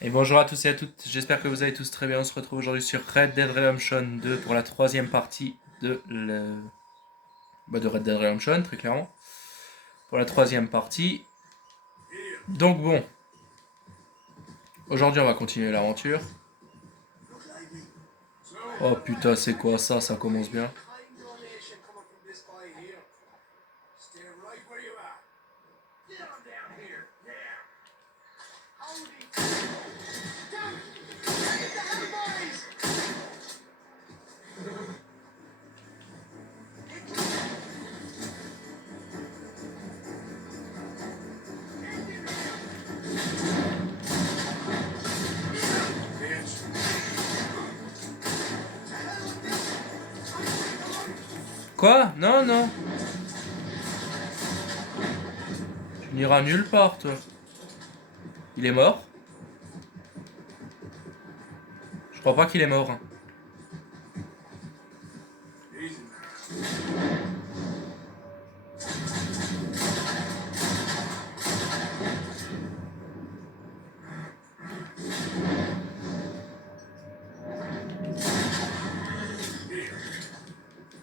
Et bonjour à tous et à toutes, j'espère que vous allez tous très bien. On se retrouve aujourd'hui sur Red Dead Redemption 2 pour la troisième partie de Red Dead Redemption, très clairement. Pour la troisième partie. Donc bon, aujourd'hui on va continuer l'aventure. Oh putain, c'est quoi ça? Ça commence bien. Quoi? Non, non. Tu n'iras nulle part, toi. Il est mort? Je crois pas qu'il est mort. Hein.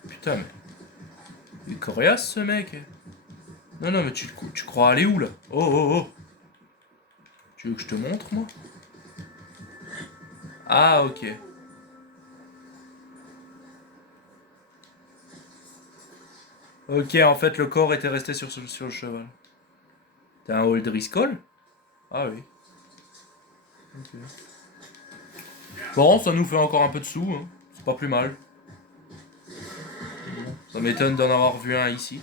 Putain, mais. Il est coriace ce mec. Non, non, mais tu crois aller où là? Oh, oh, oh. Tu veux que je te montre, moi? Ah, ok. Ok, en fait, le corps était resté sur le cheval. T'as un Old Driscoll? Ah oui. Ok. Bon, ça nous fait encore un peu de sous, hein. C'est pas plus mal. Ça m'étonne d'en avoir vu un ici.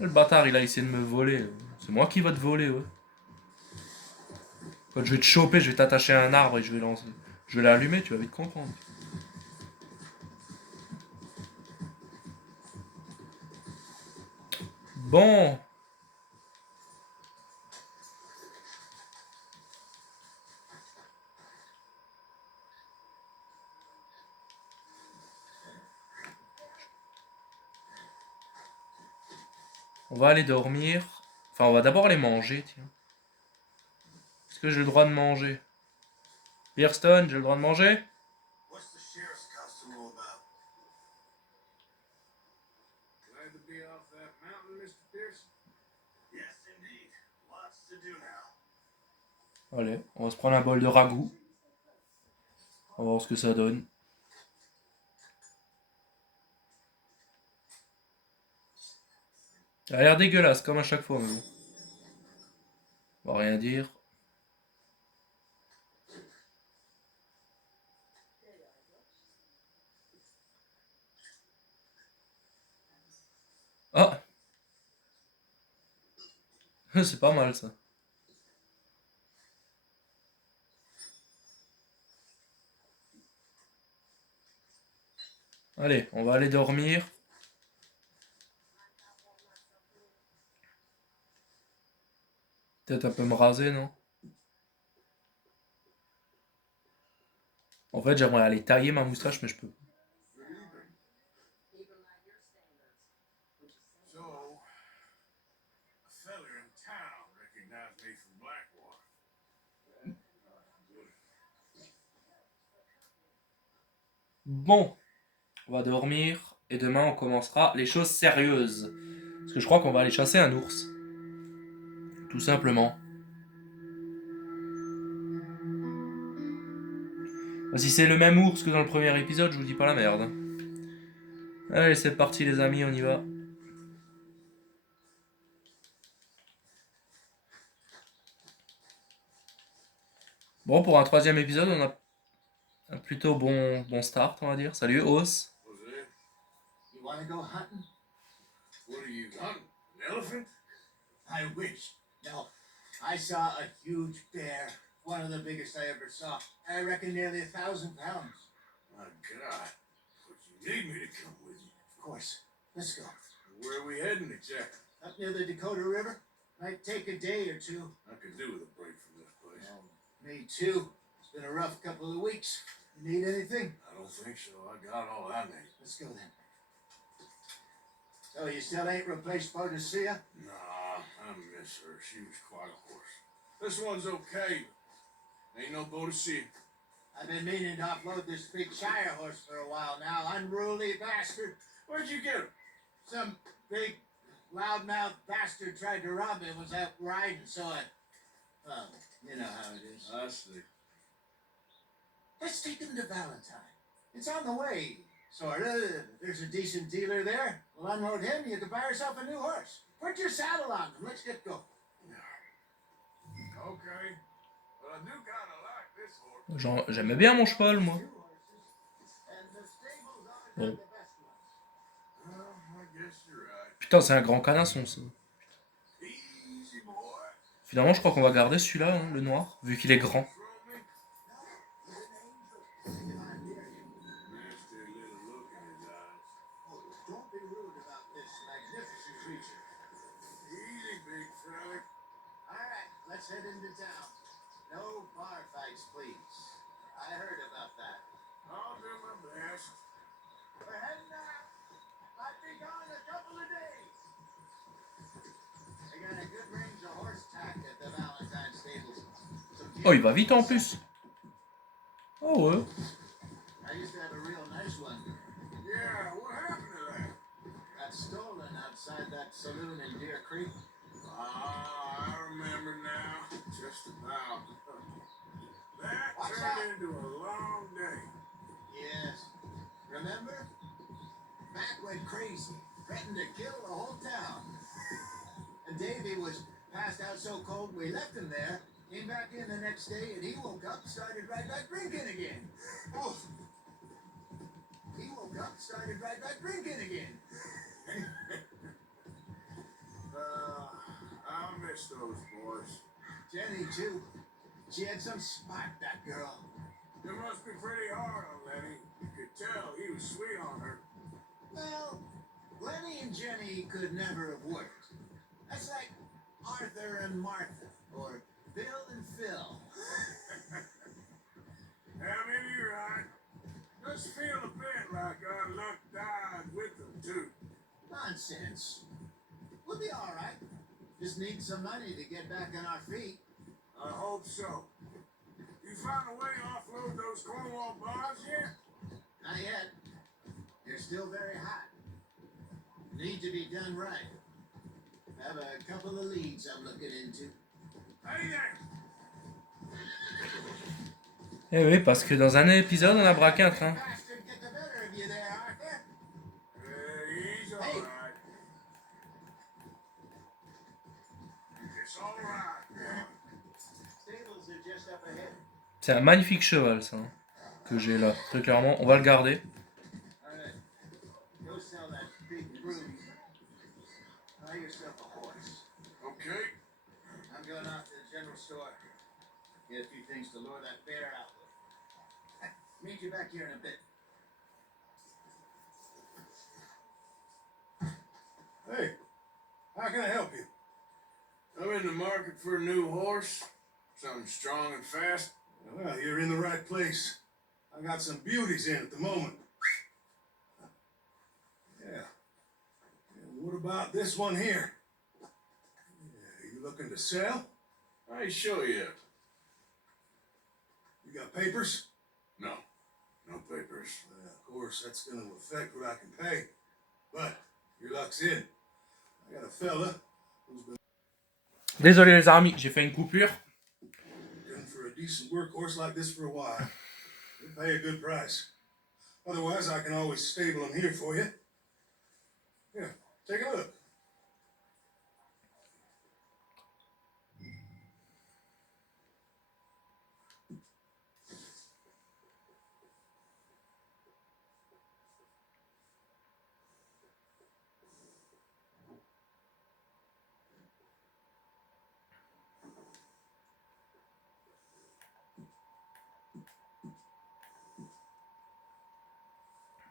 Le bâtard, il a essayé de me voler. C'est moi qui va te voler, ouais. Quand je vais te choper, je vais t'attacher à un arbre et je vais lancer. Je vais l'allumer, tu vas vite comprendre. Bon. On va aller dormir. Enfin, on va d'abord aller manger, tiens. Est-ce que j'ai le droit de manger? Pierstone, j'ai le droit de manger? Allez, on va se prendre un bol de ragoût. On va voir ce que ça donne. Ça a l'air dégueulasse, comme à chaque fois, mais bon. On va rien dire. Ah! C'est pas mal, ça. Allez, on va aller dormir. Peut-être un peu me raser, non? En fait, j'aimerais aller tailler ma moustache, mais je peux. Bon, on va dormir et demain on commencera les choses sérieuses. Parce que je crois qu'on va aller chasser un ours. Tout simplement. Si c'est le même ours que dans le premier épisode, je vous dis pas la merde. Allez, c'est parti les amis, on y va. Bon, pour un troisième épisode, on a un plutôt bon start, on va dire. Salut, Os. You want to go hunting? What are you hunting? An elephant? I wish. No, I saw a huge bear. One of the biggest I ever saw. I reckon nearly 1,000 pounds. My God. But you need me to come with you. Of course. Let's go. Where are we heading exactly? Up near the Dakota River. Might take a day or two. I could do with a break from this place. Me too. It's been a rough couple of weeks. You need anything? I don't think so. I got all I need. Let's go then. So you still ain't replaced Boadicea? Nah, I miss her. She was quite a horse. This one's okay. Ain't no boat to sea. I've been meaning to offload this big Shire horse for a while now. Unruly bastard. Where'd you get him? Some big loudmouth bastard tried to rob me and was out riding, so I... Well, you know how it is. I see. Let's take him to Valentine. It's on the way, sorta. There's a decent dealer there. We'll unload him, you can buy yourself a new horse. Put your saddle on him, let's get going. Okay. But I do kinda like this horse. J'aimais bien mon cheval, moi. Bon. Putain, c'est un grand canasson, ça. Finalement, je crois qu'on va garder celui-là, hein, le noir, vu qu'il est grand. Let's head into town. No bar fights, please. I heard about that. I'll do my best. We're heading out. I'll be gone a couple of days. I got a good range of horse tack at the Valentine stables. Oh, il va vite en plus. Oh ouais. I used to have a real nice one. Yeah, what happened to that? Got stolen outside that saloon in Deer Creek. Ah, I remember now. Just about. That turned into a long day. Yes. Remember? Mac went crazy, threatened to kill the whole town. And Davey was passed out so cold we left him there. Came back in the next day and he woke up, started right back drinking again. Oh. He woke up, started right back drinking again. I miss those boys. Jenny, too. She had some spark, that girl. It must be pretty hard on Lenny. You could tell he was sweet on her. Well, Lenny and Jenny could never have worked. That's like Arthur and Martha, or Bill and Phil. Yeah, maybe you're right. Just feel a bit like our luck died with them, too. Nonsense. We'll be all right. Just need some money to get back on our feet. I hope so. You find a way to offload those Cornwall bonds yet? Not yet. They're still very hot. Need to be done right. Have a couple of leads I'm looking into. Hey there! Eh oui, parce que dans un épisode, on a braqué un train. C'est un magnifique cheval, ça, hein, que j'ai là, très clairement. On va le garder. Get a few things to lure that bear out with. Meet you back here in a bit. Hey, how can I help you? I'm in the market for a new horse. Something strong and fast. Well, you're in the right place. I got some beauties in at the moment. Yeah. And what about this one here? Yeah, you looking to sell? I show you. You got papers? No. No papers. Of course, that's going to affect what I can pay. But your luck's in. I got a fella who's been Désolé les amis, j'ai fait une coupure. looking for a decent workhorse like this for a while. You'll pay a good price. Otherwise, I can always stable him here for you. Here, take a look.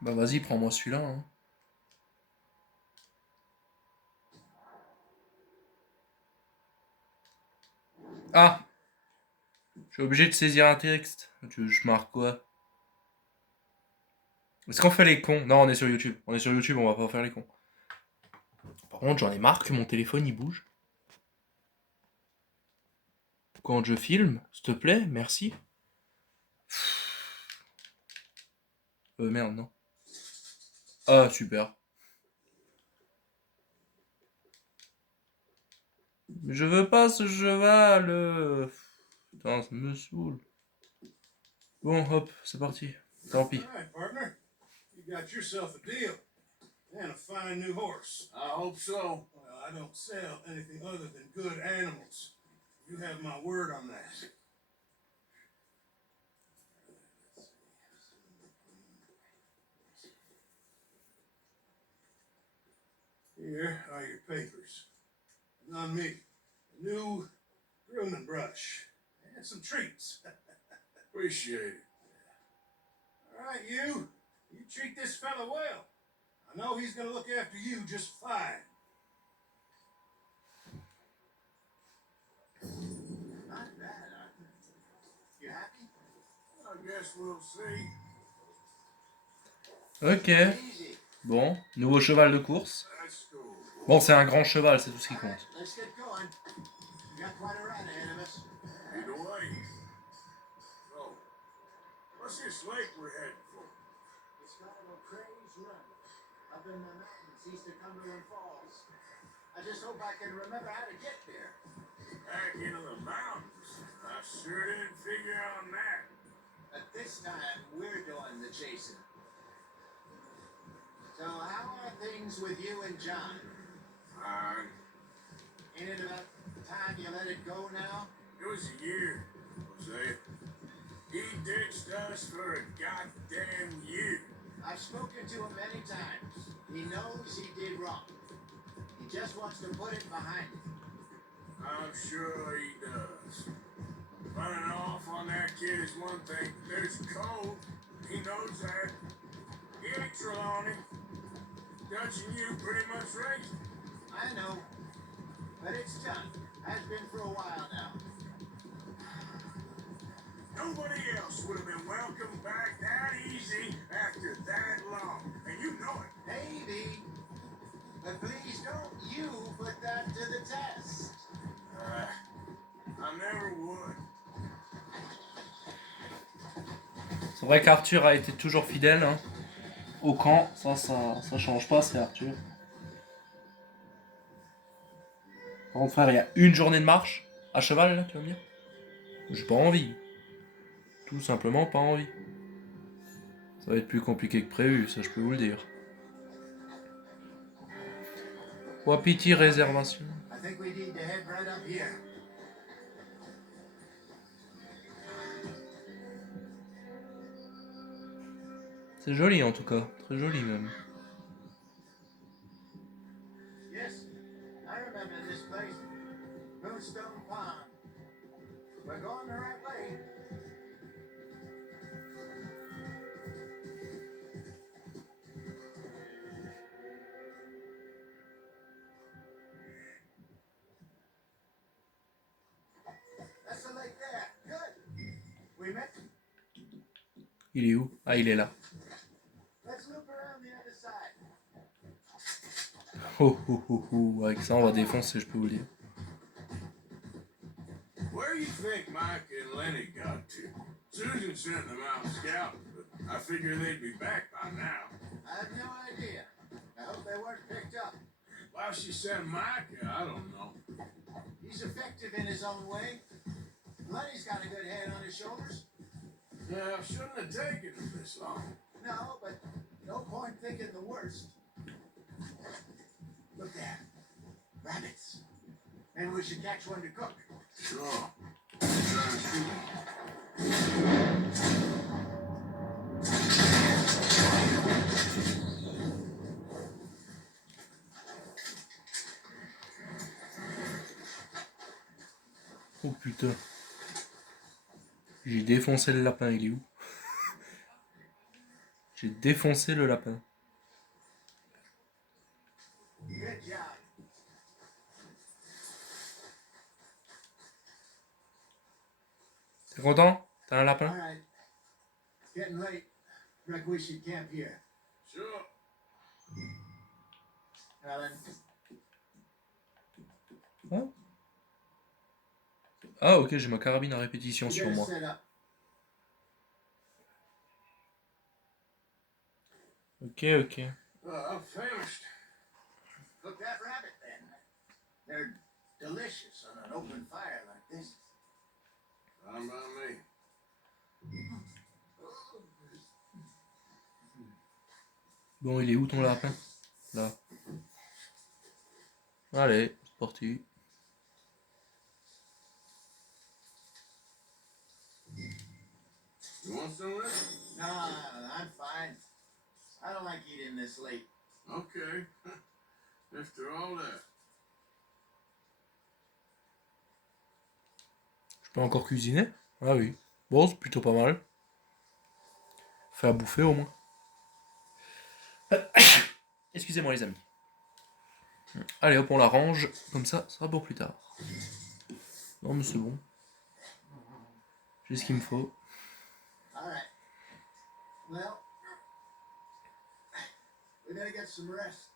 Bah vas-y, prends-moi celui-là. Hein. Ah! Je suis obligé de saisir un texte. Je marque quoi? Est-ce qu'on fait les cons? Non, on est sur YouTube. On est sur YouTube, on va pas faire les cons. Par contre, j'en ai marre que mon téléphone il bouge. quand je filme, s'il te plaît, merci. Merde, non. Ah, super. Je veux pas ce cheval. Putain, ça me saoule. Bon, hop, c'est parti. Tant pis. All right, partner. You got yourself a deal. And a fine new horse. I hope so. Well, I don't sell anything other than good animals. You have my word on that. Here are your papers. And on me, a new grooming brush and some treats. Appreciate it. All right, you treat this fella well. I know he's gonna look after you just fine. Not bad, Arthur. You happy? I guess we'll see. Ok. Easy. Bon, nouveau cheval de course. Let's go. Bon, c'est un grand cheval, c'est tout ce qui All right, compte. let's get going. We got quite a ride ahead of us. Either way. So, what's this lake we're heading for? It's called O'Creagh's Run, up in the mountains east of Cumberland Falls. I just hope I can remember how to get there. Back into the mountains? I sure didn't figure on that. But this time, we're doing the chasing. So, how are things with you and John? Fine. Ain't it about time you let it go now? It was a year, Jose. He ditched us for a goddamn year. I've spoken to him many times. He knows he did wrong. He just wants to put it behind him. I'm sure he does. Running off on that kid is one thing. There's Cole. He knows that. He ain't Trelawney. Dutch and you pretty much raised him. I know. But it's done. Has been for a while now. Nobody else would have been welcomed back that easy after that long. And you know it. Maybe. But please don't you put that to the test. I never would. C'est vrai qu'Arthur a été toujours fidèle hein, au camp. Ça change pas, c'est Arthur. Par contre, frère, il y a une journée de marche à cheval, là, tu vas me dire? J'ai pas envie. Tout simplement pas envie. Ça va être plus compliqué que prévu, ça je peux vous le dire. Wapiti réservation. I think we need to head right up here. C'est joli en tout cas, très joli même. Yes, I remember this place. Moonstone Pond. We're going the right way. That's the lake there. Good. We met. Il est où? Ah, il est là. Let's loop around the other side. Oh oh oh oh, avec ça on va défoncer, je peux vous le dire. Where do you think Mike and Lenny got to? Susan sent them out scouting, but I figure they'd be back by now. I have no idea. I hope they weren't picked up. Why she sent Mike? I don't know. He's effective in his own way. Lenny's got a good head on his shoulders. Yeah, shouldn't have taken him this long. No, but no point thinking the worst. Look there. Rabbits. Maybe we should catch one to cook. Sure. Oh putain. J'ai défoncé le lapin, il est où? J'ai défoncé le lapin. Good job. T'es content? T'as un All lapin? right. It's getting late. Reckon we should camp here. Sure. Alan. Hein? Ah ok, j'ai ma carabine à répétition You sur better moi. set up. Ok, ok. I'm finished. Cook that rabbit then. They're delicious on an open fire like this. Fine by me. Bon, il est où ton lapin? Là. Allez, c'est parti. You want some of this? No, I'm fine. I don't like eating this late. Okay. After all that. Je peux encore cuisiner? Ah oui. Bon, c'est plutôt pas mal. Fait à bouffer au moins. Excusez-moi les amis. Allez hop, on la range. Comme ça sera pour plus tard. Non mais c'est bon. J'ai ce qu'il me faut. All right. Well, we better get some rest.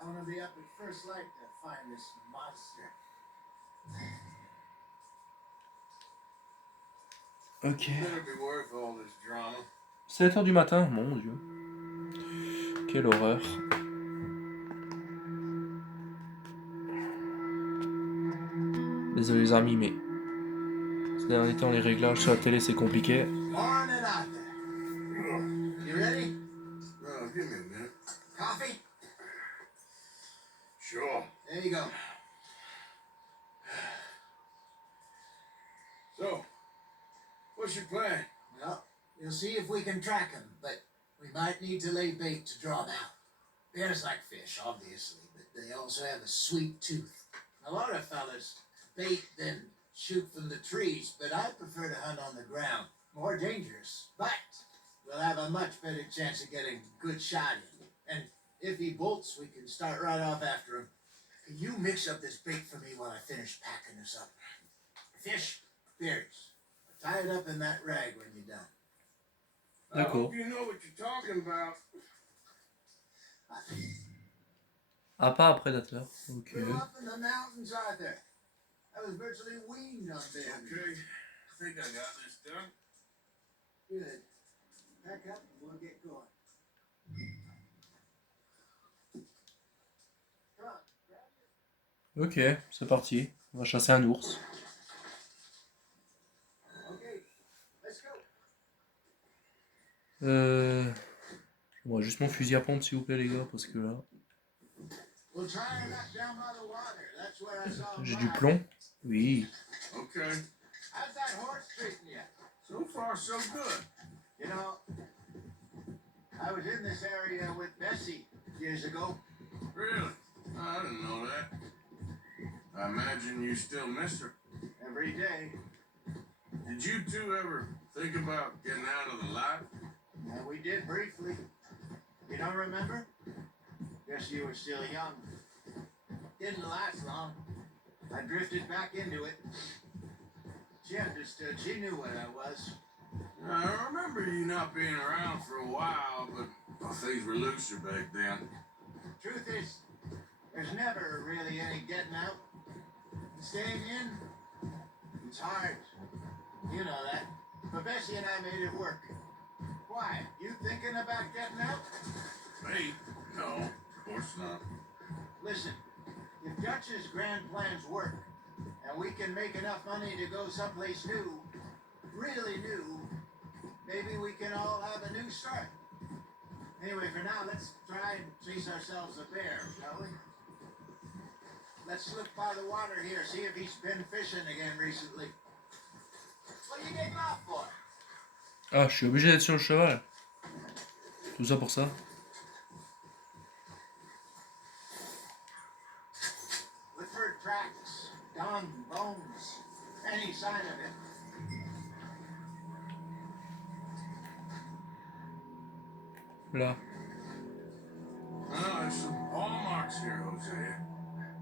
I want to be up at first light to find this monster. Ok. Better be worth all this drama. 7h du matin, mon dieu. Quelle horreur. Désolé les amis, mais ces derniers temps les réglages sur la télé c'est compliqué. Morning out there. You ready? Give me a minute. Coffee? Sure. There you go. So, what's your plan? Well, we'll see if we can track him, but we might need to lay bait to draw them out. Bears like fish, obviously, but they also have a sweet tooth. A lot of fellas bait then shoot from the trees, but I prefer to hunt on the ground. More dangerous, but we'll have a much better chance of getting a good shot in. And if he bolts, we can start right off after him. Can you mix up this bait for me while I finish packing this up? Fish, berries. Tie it up in that rag when you're done. I D'accord. hope you know what you're talking about. Ah, pas un prédateur. Ok. Grew up in the mountains, Arthur. I was virtually weaned on bears. Okay, I think I got this done. Good. Pack up and we'll get going. Come on, grab Ok, c'est parti. On va chasser un ours. it. Okay, let's go. Bon, juste mon fusil à pompe s'il vous plaît les gars, parce que là, We'll try her back down by the water. That's where I saw him j'ai du last. plomb. Oui. Okay. How's that horse treating you? So far, so good. You know, I was in this area with Bessie years ago. Really? I didn't know that. I imagine you still miss her. Every day. Did you two ever think about getting out of the life? Yeah, we did briefly. You don't remember? Guess you were still young. Didn't last long. I drifted back into it. She understood. She knew what I was. I remember you not being around for a while, but things were looser back then. Truth is, there's never really any getting out. Staying in, it's hard. You know that. But Bessie and I made it work. Why? You thinking about getting out? Me? No, of course not. Listen, if Dutch's grand plans work, and we can make enough money to go someplace new, really new, maybe we can all have a new start. Anyway, for now, let's try and chase ourselves a bear, shall we? Let's look by the water here, see if he's been fishing again recently. What are you getting off for? Ah, je suis obligé d'être sur le cheval. Tout ça pour ça. Look for tracks, dung, bones, any sign of it. Là. Oh, there's some paw marks here, Jose.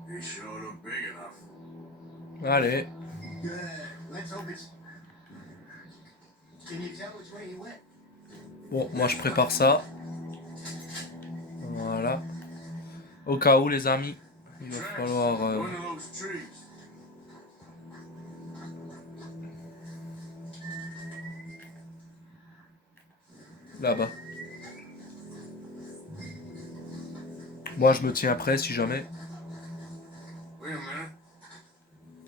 They showed up big enough. Allez. Good. Let's hope it's. Can you tell which way he went? Bon, moi je prépare ça. Voilà. Au cas où les amis, il va falloir... One of those trees. Là-bas. Moi, je me tiens prêt si jamais. Wait a minute.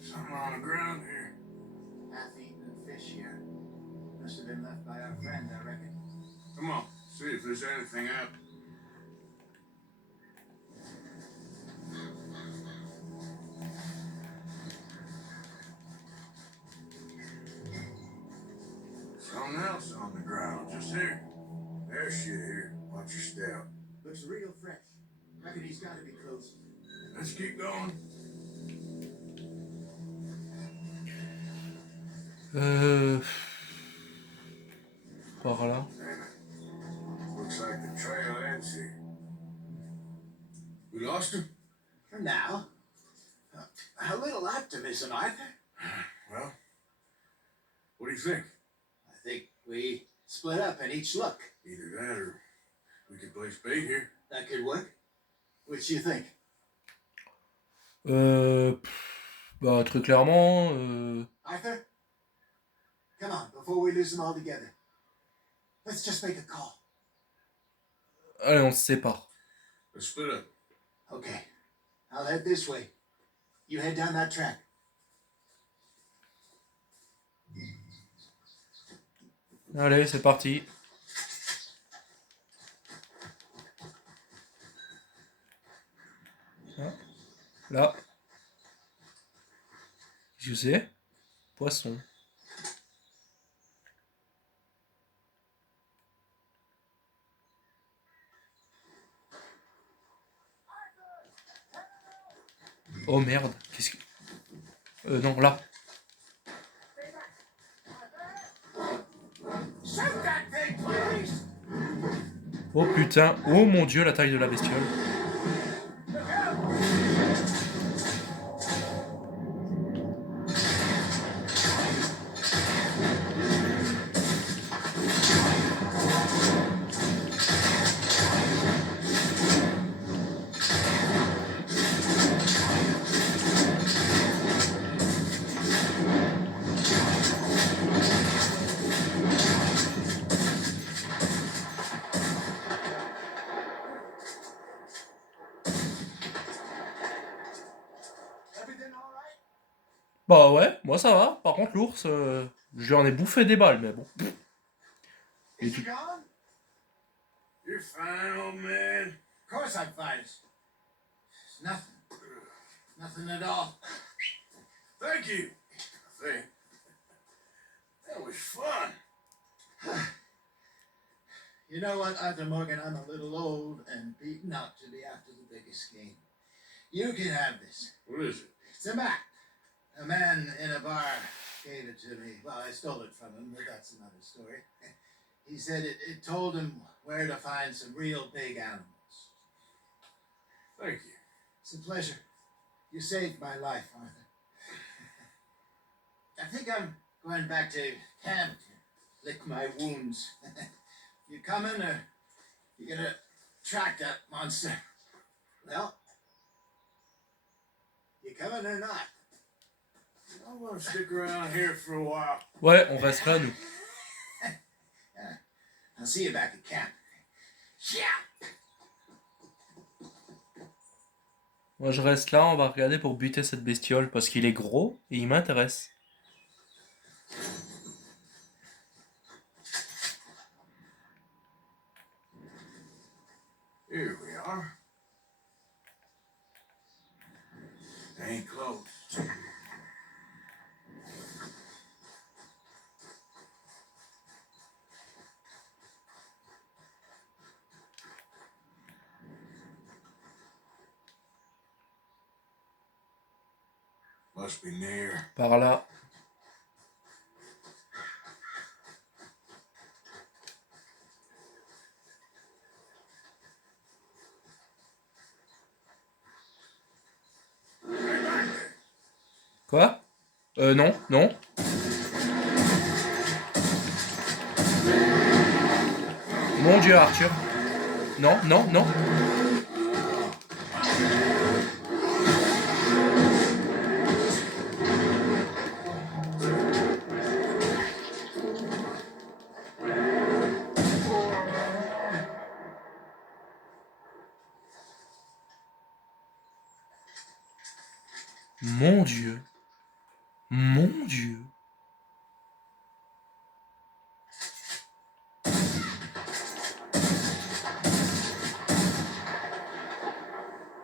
Something on the ground here. Half-eaten fish here. Must have been left by our friend, I reckon. Come on, see if there's anything out. Something else on the ground, just here. There's shit here. Watch your step. Looks real fresh. Reckon he's got to be close. Let's keep going. Par là. Damn it. Looks like the trail ends here. We lost him? For now. A little optimism, Arthur. Well, what do you think? I think we split up and each look. Either that or we could place bait here. That could work. Which you think? Bah, très clairement. Arthur? Come on, before we lose them all together. Let's just make a call. Allez, on se sépare. Let's split up. Okay. I'll head this way. You head down that track. Allez, c'est parti. Ah, là. Qu'est-ce que c'est? Poisson. Oh merde, qu'est-ce que... non, là. Oh putain, oh mon dieu, la taille de la bestiole. Bah ouais, moi ça va. Par contre, l'ours, je lui en ai bouffé des balles, mais bon. Et Is he tu... gone? You're fine, old man. Of course I'm fine. It's nothing. Nothing at all. Thank you. I think. That was fun. You know what, Arthur Morgan, I'm a little old and beaten up to be after the biggest game. You can have this. What is it? It's a map. A man in a bar gave it to me. Well, I stole it from him, but that's another story. He said it told him where to find some real big animals. Thank you. It's a pleasure. You saved my life, Arthur. I think I'm going back to camp to lick my wounds. You coming, or you gonna track that monster? Well, you coming or not? I want to stick around here for a while. Ouais, on reste là, nous. I'll see you back at camp. Yeah. Moi, je reste là, on va regarder pour buter cette bestiole, parce qu'il est gros et il m'intéresse. Here we are. Ain't close. Must be near. Par là. Quoi? Non, non. Mon Dieu, Arthur. Non, non, non. Mon Dieu. Mon Dieu.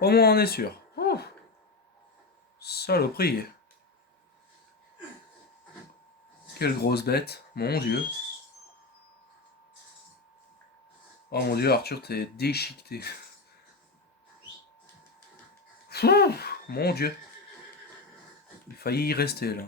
Au moins on est sûr. Ouh. Saloperie. Quelle grosse bête. Mon Dieu. Oh mon Dieu, Arthur, t'es déchiqueté. Ouh. Mon Dieu. Il faillit y rester là.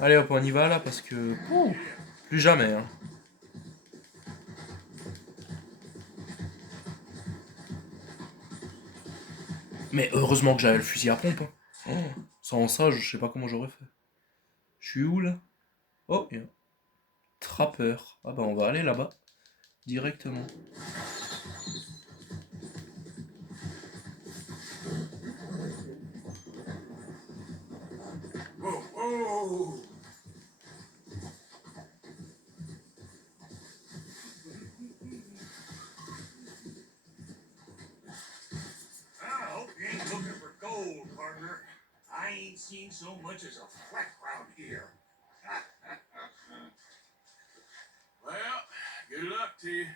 Allez hop, on y va là parce que... Ouh. Plus jamais. Hein. Mais heureusement que j'avais le fusil à pompe. Hein. Oh. Sans ça, je sais pas comment j'aurais fait. Je suis où là? Oh, il y a un trappeur. Ah bah on va aller là-bas. Directement. Whoa, whoa! I hope you ain't looking for gold, partner. I ain't seen so much as a fleck round here. Well, good luck to you.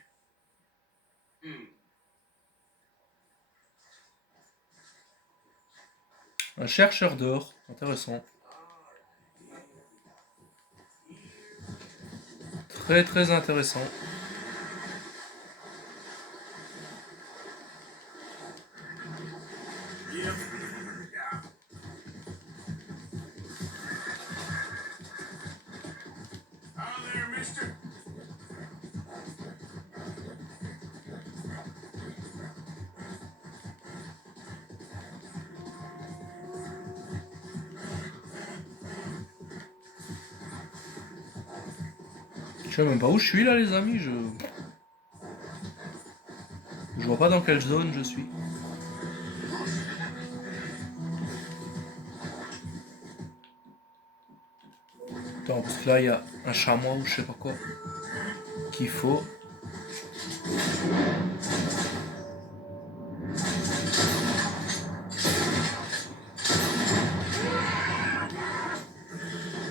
Un chercheur d'or. Intéressant. Très très intéressant. Yep. Yeah. Hi there, mister. Je sais même pas où je suis là les amis. Je vois pas dans quelle zone je suis. Attends, parce que là il y a un chamois ou je sais pas quoi. Qu'il faut.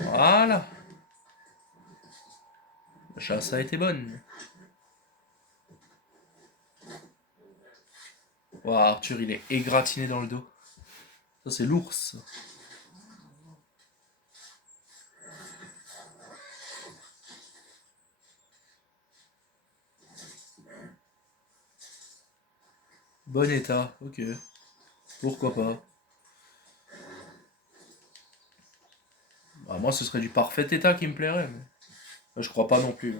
Voilà. La chasse a été bonne. Wow, Arthur il est égratigné dans le dos. Ça c'est l'ours. Bon état, ok. Pourquoi pas. Bah, moi ce serait du parfait état qui me plairait. Mais... je crois pas non plus.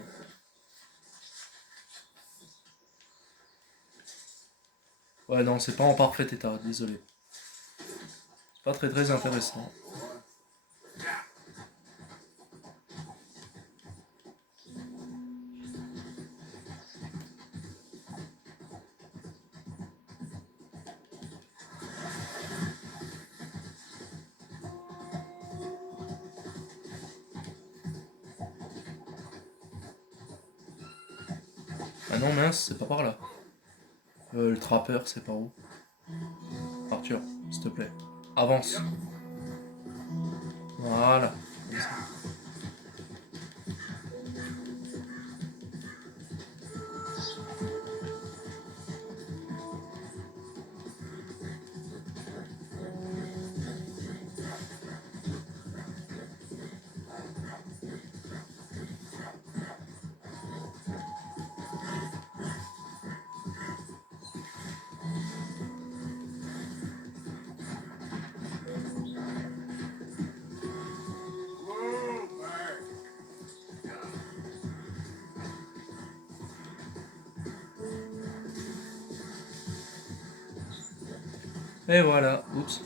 Ouais non, c'est pas en parfait état, désolé. C'est pas très très intéressant. Ah non mince, c'est pas par là. Le trappeur, c'est par où? Arthur, s'il te plaît. Avance. Voilà. Comme ça. Whoa, Bert. Et voilà, oups.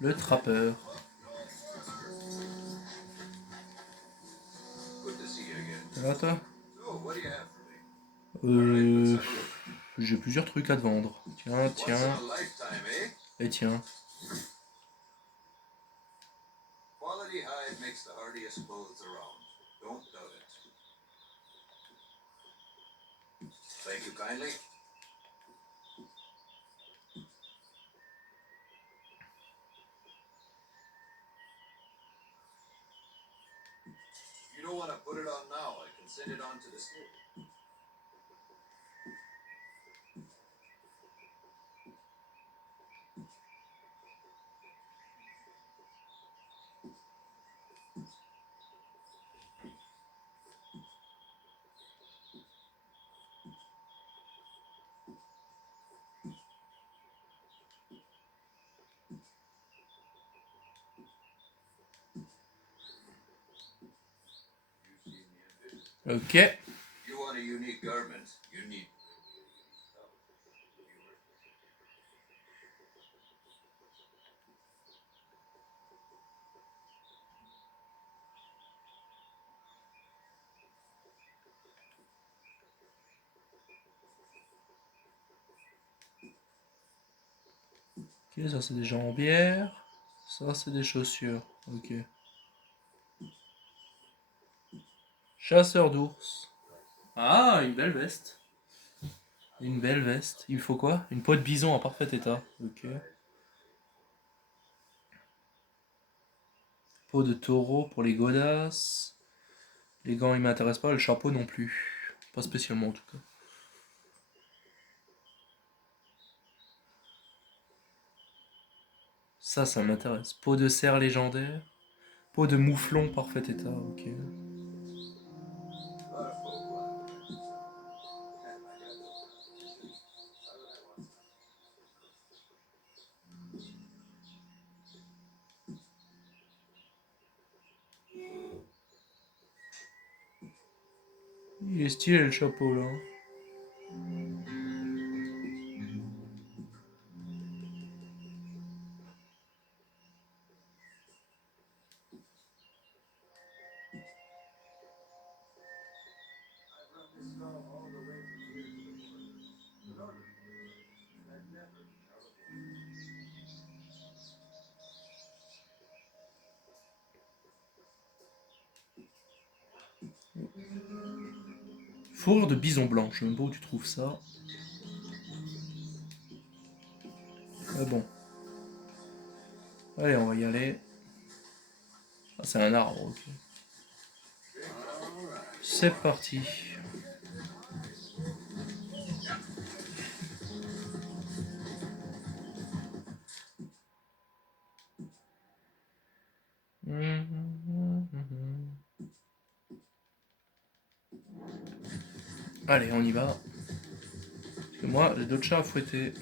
Le trappeur. Good to see you again. Ça va toi? So, what do you have for me? All right, let's have a look. J'ai plusieurs trucs à te vendre. Tiens, tiens, lifetime, eh? et tiens. Quality hide makes the hardiest clothes around. Don't doubt it. Thank you kindly. You don't want to put it on now. I can send it on to the store. Ok. You want a unique garment, you need. Ok, ça c'est des jambières. Ça c'est des chaussures. Ok. Chasseur d'ours. Ah, une belle veste. Une belle veste. Il me faut quoi? Une peau de bison en parfait état. Ok. Peau de taureau pour les godasses. Les gants ils m'intéressent pas, le chapeau non plus. Pas spécialement en tout cas. Ça m'intéresse. Peau de cerf légendaire. Peau de mouflon parfait état. Ok. Il est stylé le chapeau là. Fourrure de bison blanc, je sais même pas où tu trouves ça. Mais bon. Allez, on va y aller. Ah, c'est un arbre, ok. C'est parti. Allez, on y va. Parce que moi, j'ai d'autres chats à fouetter.